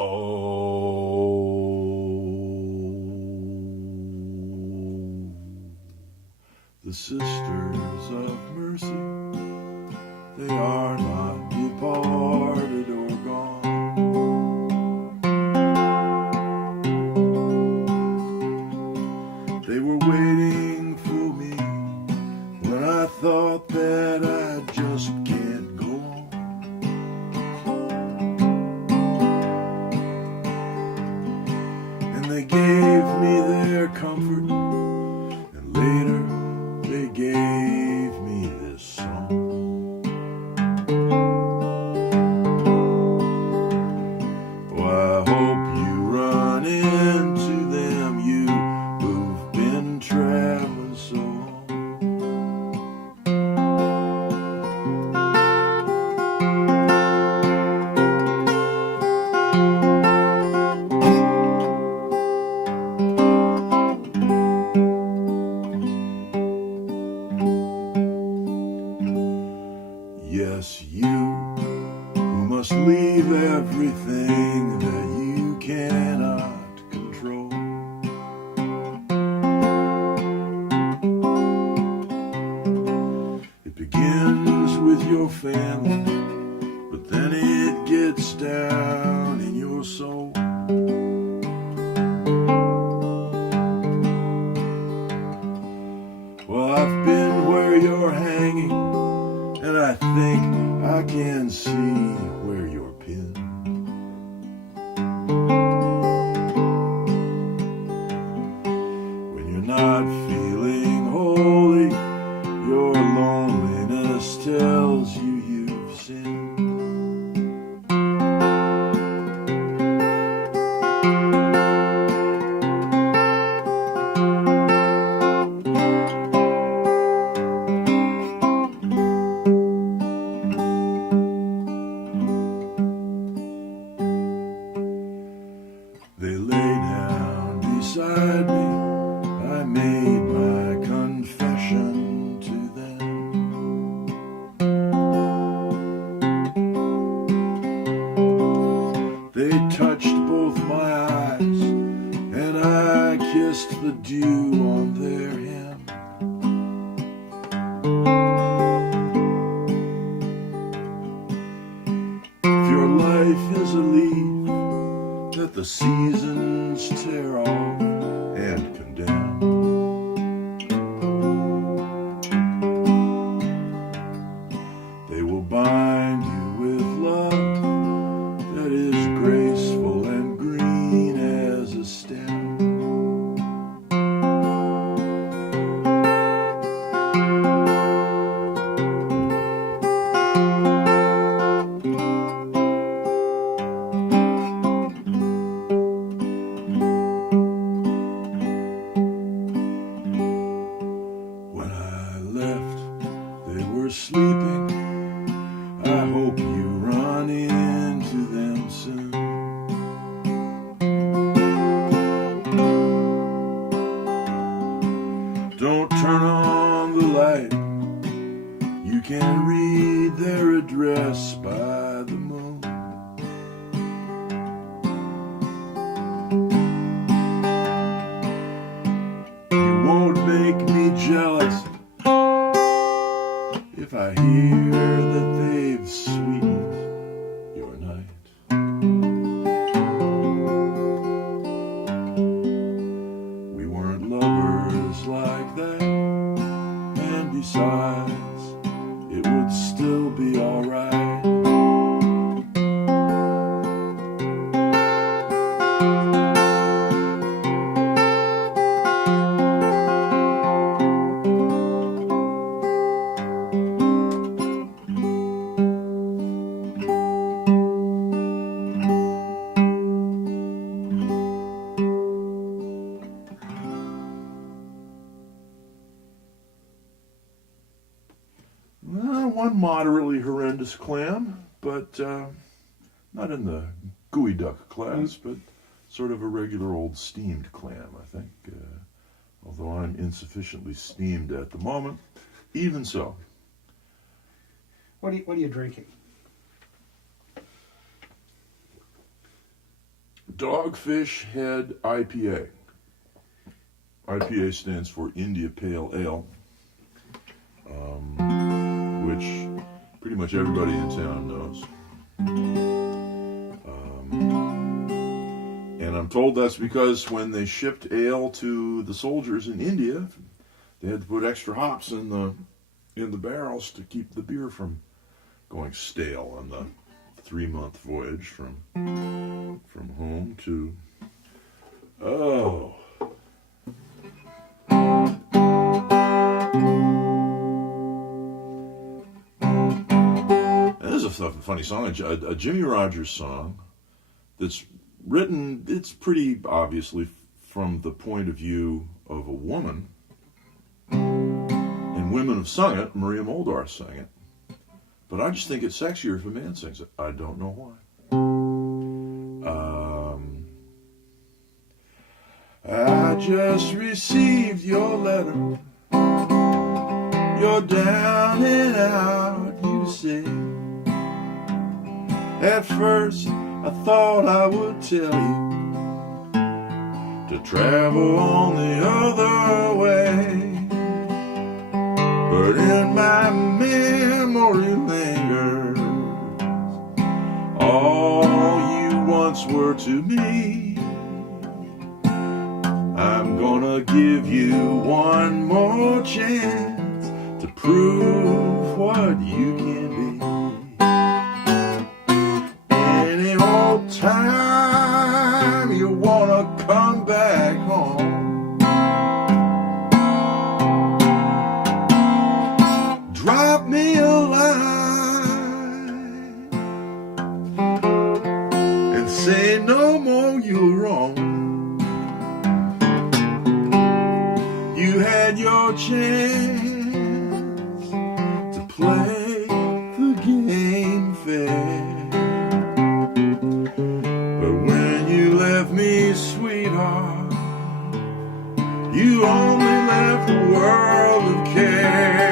Oh, the Sisters of Mercy, they are not departed or gone. They were waiting for me when I thought that I just can't go on. And they gave me their comfort, and later they gave me this song. Oh, I hope you run into them, you who've been traveling so long. Yes, you who must leave everything that you cannot control. It begins with your family, but then it gets down in your soul. Well, I've been where you're hanging, and I think I can see where you're pinned. When you're not feeling holy, your loneliness tells you you've sinned. They lay down beside me, I made my confession to them. They touched both my eyes, and I kissed the dew on their hem. If your life is a leaf that the seasons tear off and condemn, they will bind you with love that is graceful and green as a stem. When I left, they were sleeping. I hope you run into them soon. Don't turn on the light. You can read their address by the moon. You won't make me jealous if I hear that they've sweetened your night. We weren't lovers like that, and besides, it would still be alright. One moderately horrendous clam, but not in the gooey duck class, but sort of a regular old steamed clam, I think. Although I'm insufficiently steamed at the moment. Even so. What are you drinking? Dogfish Head IPA. IPA stands for India Pale Ale, which pretty much everybody in town knows. And I'm told that's because when they shipped ale to the soldiers in India, they had to put extra hops in the barrels to keep the beer from going stale on the 3-month voyage from home to This is a funny song, a Jimmy Rogers song that's written, it's pretty obviously from the point of view of a woman, and women have sung it. Maria Muldaur sang it, but I just think it's sexier if a man sings it. I don't know why. I just received your letter. You're down and out, you say. At first, I thought I would tell you to travel on the other way, but in my memory lingers all you once were to me. I'm gonna give you one more chance to prove what you can be. Any old time you wanna come back home, drop me a line and say no more you're wrong. You had your chance to play the game fair, but when you left me, sweetheart, you only left the world of care.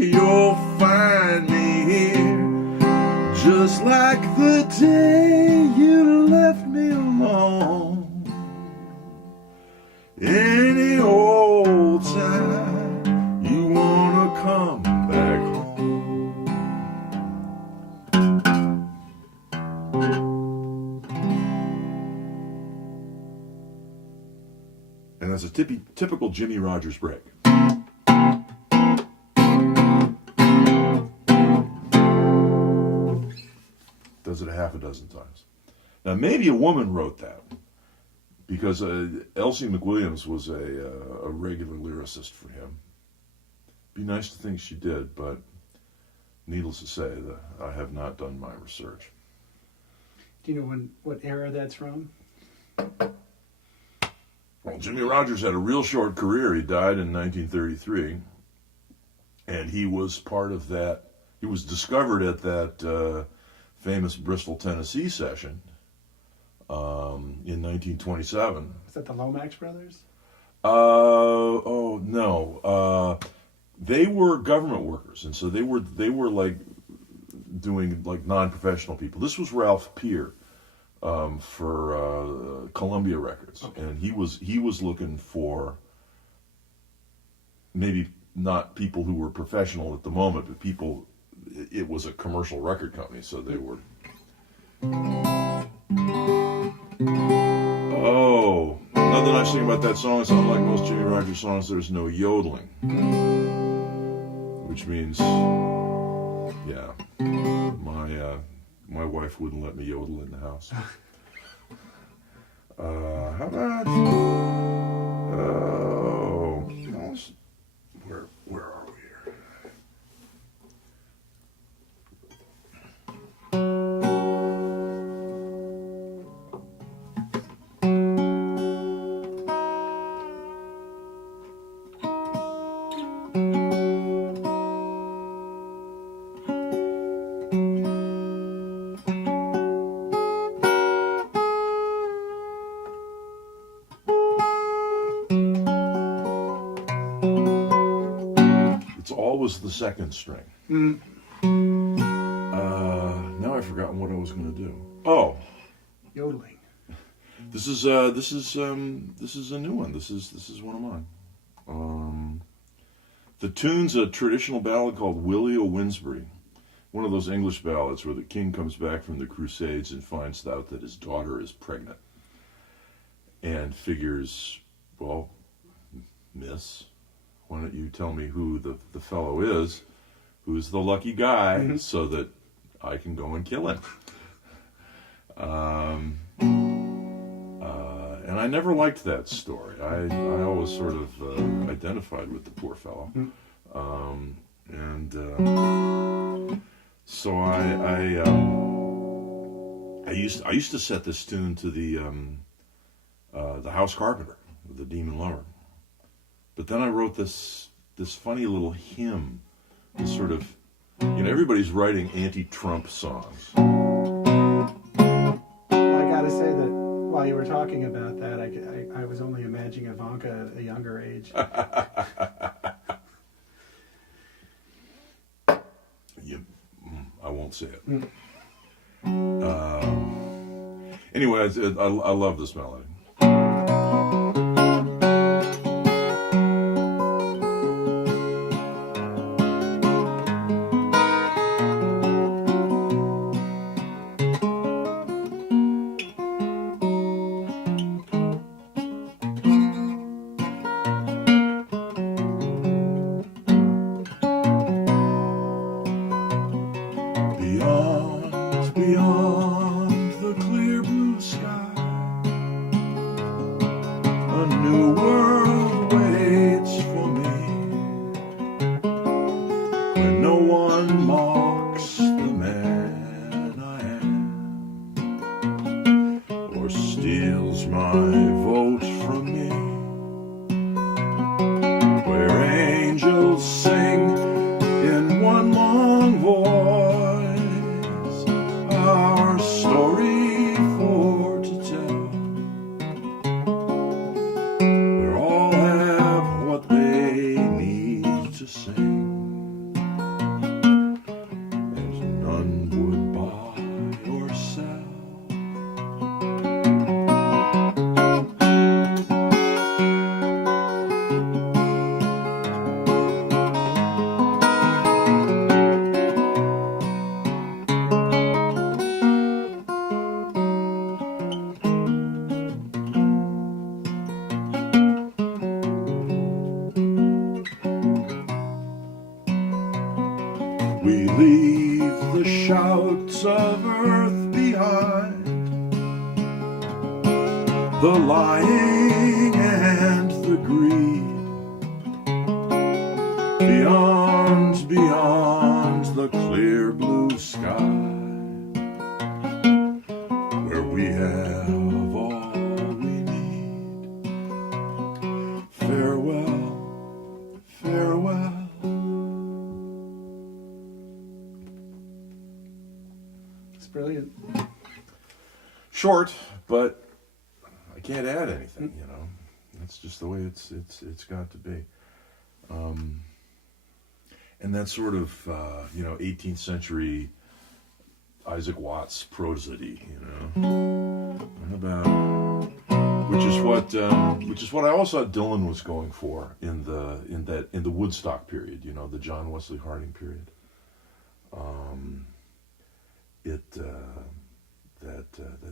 You'll find me here just like the day you left me alone. Any old time you wanna come back home. And that's a typical Jimmy Rogers break. Does it a half a dozen times. Now maybe a woman wrote that, because Elsie McWilliams was a regular lyricist for him. Be nice to think she did, but needless to say, I have not done my research. Do you know what era that's from? Well, Jimmy Rogers had a real short career. He died in 1933, and he was part of that. He was discovered at that famous Bristol, Tennessee session in 1927. Was that the Lomax brothers? Oh no. They were government workers, and so they were like doing like non-professional people. This was Ralph Peer for Columbia Records, okay. And he was looking for maybe not people who were professional at the moment, but people. It was a commercial record company, so they were. Oh, now that I sing about that song, it's unlike most Jimmy Rogers songs. There's no yodeling, which means, yeah, my wife wouldn't let me yodel in the house. How about? Oh, where are we here? Always the second string. Now I I've forgotten what I was going to do. Oh, Yodeling. this is a new one. This is one of mine. The tune's a traditional ballad called Willie o' Winsbury, one of those English ballads where the king comes back from the Crusades and finds out that his daughter is pregnant, and figures, well, miss, why don't you tell me who the fellow is, who's the lucky guy, so that I can go and kill him. And I never liked that story. I always sort of identified with the poor fellow. So I used to set this tune to the House Carpenter, the Demon Lover. But then I wrote this funny little hymn, this sort of, everybody's writing anti-Trump songs. Well, I gotta say that while you were talking about that, I was only imagining Ivanka at a younger age. I won't say it. Anyway, I love this melody. Beyond the clear blue sky, a new world waits for me, where no one mocks the man I am, or steals my vote from me, where angels sing in one long voice our story for to tell, where all have what they need to sing, and none would buy or sell. We leave the shouts of earth behind, the lying and the greed, beyond the clear blue sky, where we have all we need. Farewell, farewell. Brilliant. Short, but I can't add anything. That's just the way it's got to be. And that sort of 18th century Isaac Watts prosody, about which is what I always thought Dylan was going for in the Woodstock period, the John Wesley Harding period.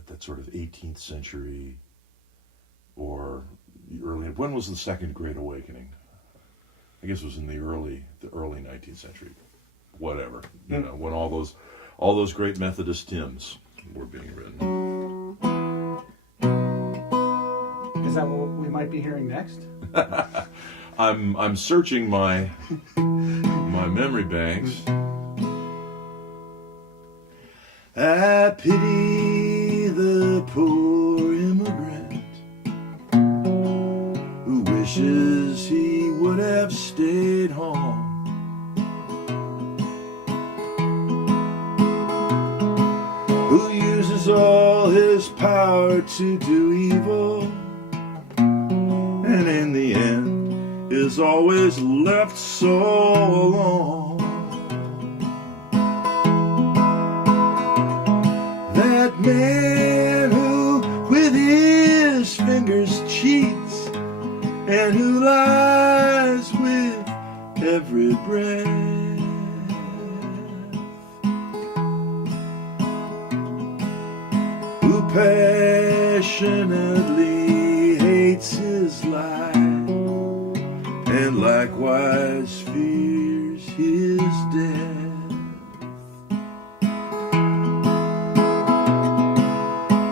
That sort of 18th century or early. When was the Second Great Awakening? I guess it was in the early 19th century. Whatever, when all those great Methodist hymns were being written. Is that what we might be hearing next? I'm searching my memory banks. I pity the poor immigrant who wishes he would have stayed home, who uses all his power to do evil, and in the end is always left so alone. man who with his fingers cheats, and who lies with every breath, who passionately hates his life, and likewise fears his death.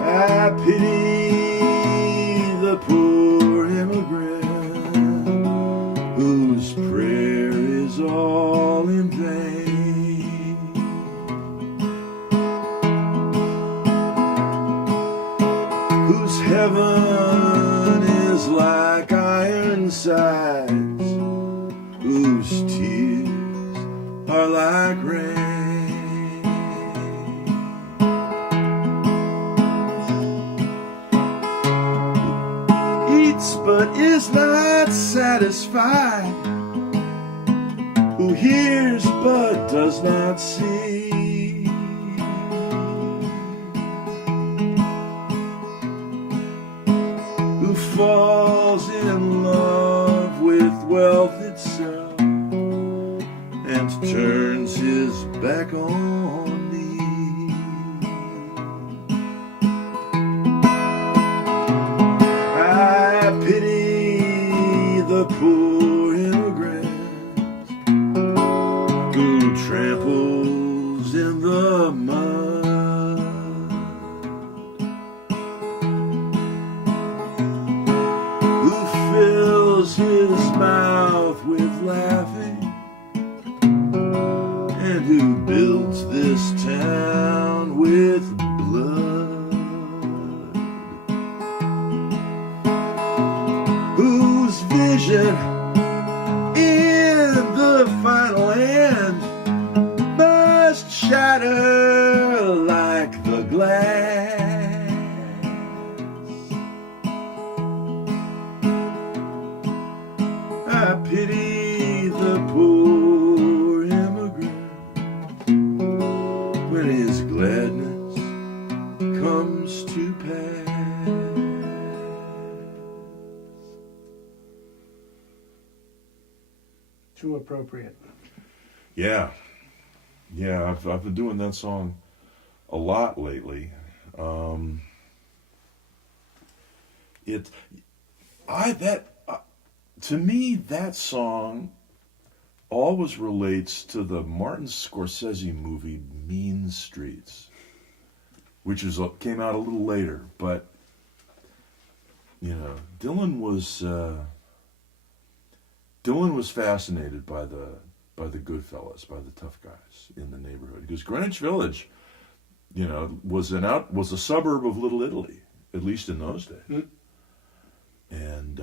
I pity the poor immigrant whose prayer is all in vain, whose heaven is like iron sides, whose tears are like rain. Eats but is not satisfied, who hears but does not see, who falls in love with wealth itself and turns his back on me. I pity the poor immigrant who tramples in the mud, who fills his mouth with laughing, and who builds this town with blood, whose vision in the final end must shatter like the glass. I pity the poor immigrant when his gladness comes to pass. Too appropriate. Yeah, I've been doing that song a lot lately. To me, that song always relates to the Martin Scorsese movie Mean Streets, which came out a little later. But you know, Dylan was fascinated by the good fellas, by the tough guys in the neighborhood. Because Greenwich Village, you know, was a suburb of Little Italy, at least in those days. Mm. And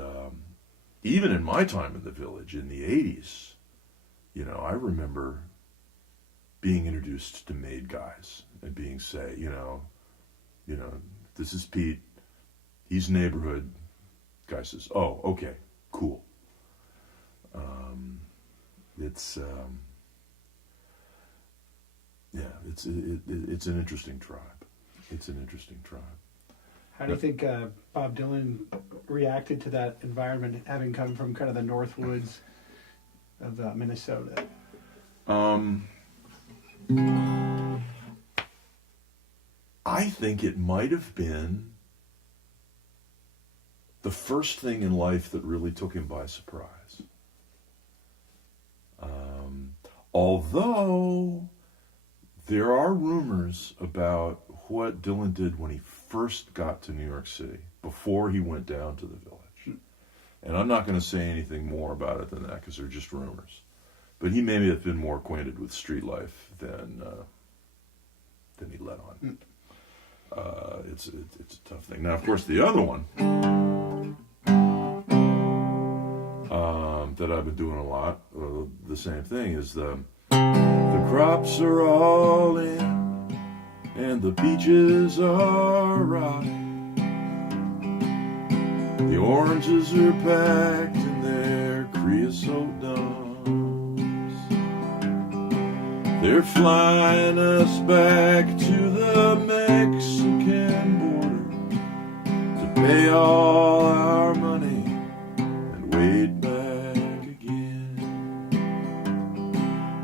even in my time in the village in the 80s, you know, I remember being introduced to made guys and being you know, this is Pete, he's neighborhood. Guy says, oh, okay, cool. It's an interesting tribe. It's an interesting tribe. How do you think Bob Dylan reacted to that environment, having come from kind of the North Woods of Minnesota? I think it might have been the first thing in life that really took him by surprise. Although there are rumors about what Dylan did when he first got to New York City, before he went down to the village. And I'm not going to say anything more about it than that because they're just rumors. But he may have been more acquainted with street life than he let on. It's a tough thing. Now, of course, the other one that I've been doing a lot, the same thing, is the crops are all in and the peaches are ripe. The oranges are packed in their creosote dumps. They're flying us back to the Mexican pay all our money and wait back again.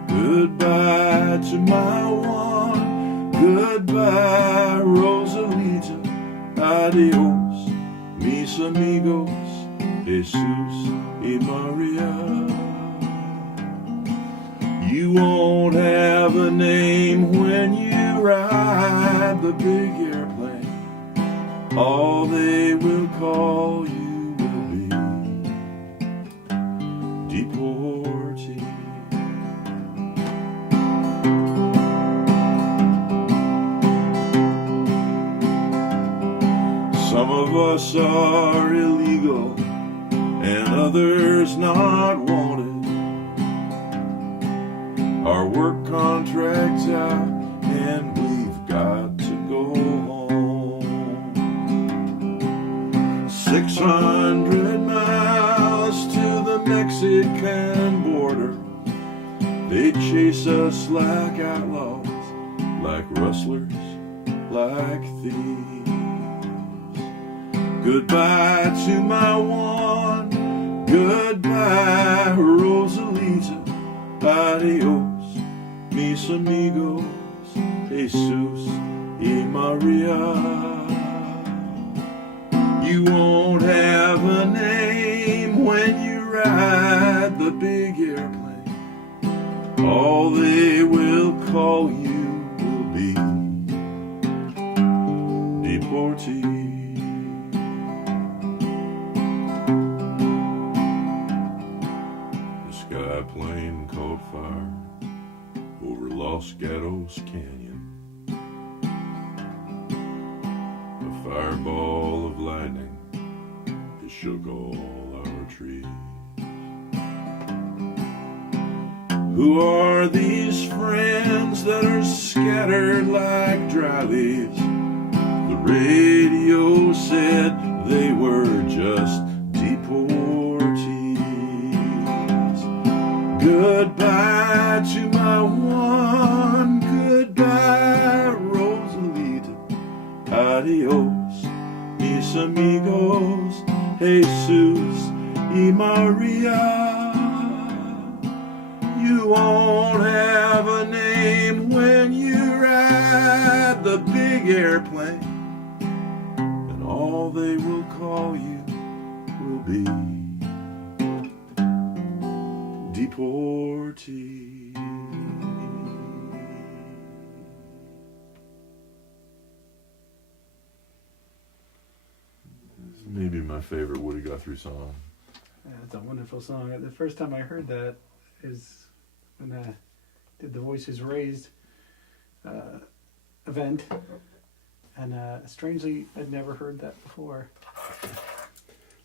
Goodbye to my one, goodbye Rosalita, adios mis amigos, Jesus y Maria. You won't have a name when you ride the big airplane. All they will call you will be deportee. Some of us are illegal and others not wanted. Our work contract's out and we've got to go home. 600 miles to the Mexican border. They chase us like outlaws, like rustlers, like thieves. Goodbye to my one, goodbye Rosalita, adios mis amigos, Jesus y Maria. You won't have a name when you ride the big airplane. All they will call you will be deportee. The sky plane caught fire over Los Gatos Canyon. A fireball of lightning, it shook all our trees. Who are these friends that are scattered like dry leaves? The radio said they were just deportees. Goodbye to my one, goodbye Rosalita, adios mis amigos, Jesus y Maria. You won't have a name when you ride the big airplane, and all they will call you will be deportee. This is maybe my favorite Woody Guthrie song. Yeah, it's a wonderful song. The first time I heard that is when I did the Voices Raised event, and strangely, I'd never heard that before.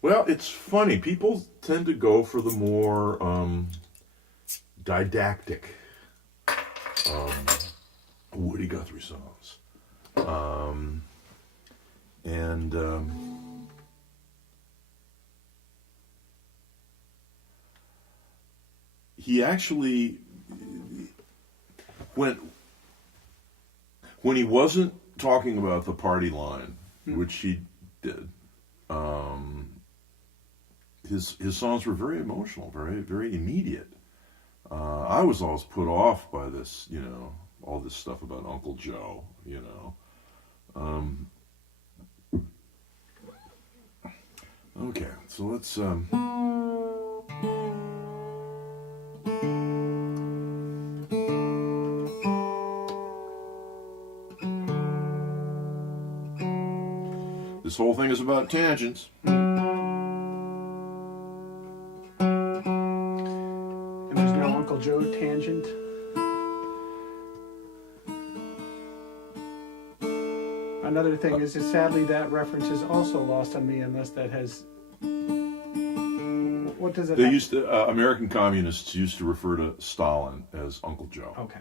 Well, it's funny. People tend to go for the more didactic Woody Guthrie songs. He actually, when he wasn't talking about the party line, which he did, his songs were very emotional, very, very immediate. I was always put off by this, all this stuff about Uncle Joe, Okay, so let's, this whole thing is about tangents. And there's no Uncle Joe tangent. Another thing is sadly that reference is also lost on me unless that has. What does it? They used to, American communists used to refer to Stalin as Uncle Joe. Okay.